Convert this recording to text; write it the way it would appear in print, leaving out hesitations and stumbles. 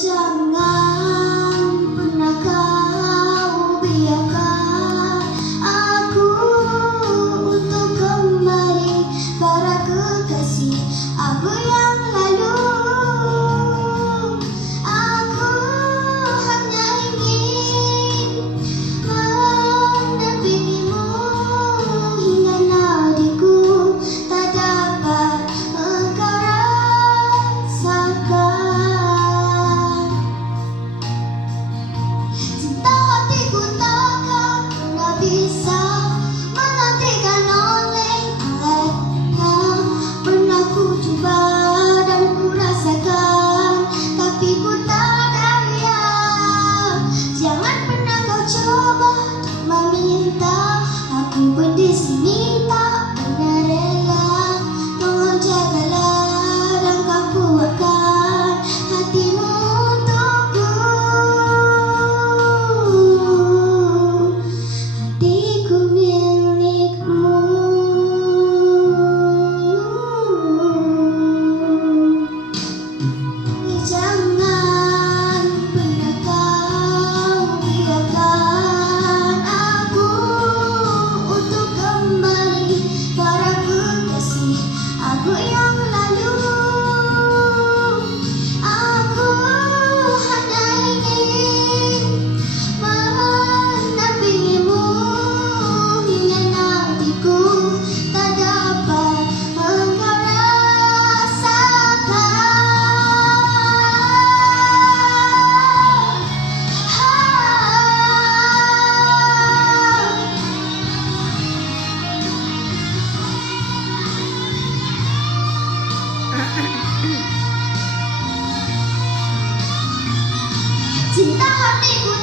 Jangan pernah kau biarkan aku untuk kembali para kekasih aku yang lalu. Aku hanya ingin mendampingimu hingga nadiku tak dapat engkau rasakan. Cinta hatiku takkan pernah bisa menggantikan oleh yang pernah ku coba dan ku rasakan, tapi ku tak daya. Jangan pernah kau coba untuk meminta, aku pun di sini tak pernah rela. Tolong jagalah dan kau kuatkan hatimu untukku. Hatiku milikmu. Jangan pernah kau biarkan aku untuk kembali para kekasih aku yang lalu. Aku hanya ingin mendampingimu hingga nantiku tak dapat engkau rasakan. Cinta hatiku